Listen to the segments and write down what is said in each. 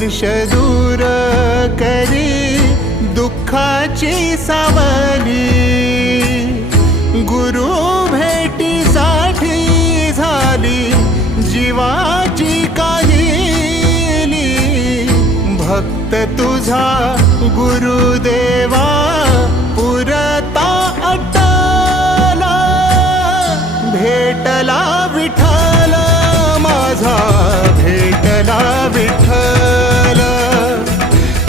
वर्ष दूर करी दुःखाची सावली, गुरु भेटीसाठी झाली जीवाची काहिली। भक्त तुझा गुरुदेवा पुरता अटला, भेटला विठ्ठल माझा, भेटला विठ्ठल,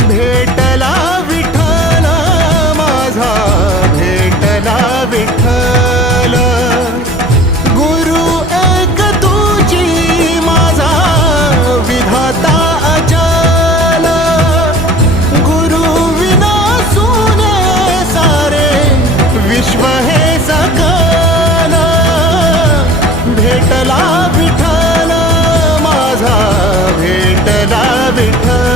भेटला विठ्ठल माझा, भेटला विठ्ठल। गुरु एक तुझी माझा विधाता अचल, गुरु विना सुने सारे विश्व हे सकल। भेटला विठ्ठल माझा, भेटला विठ्ठल।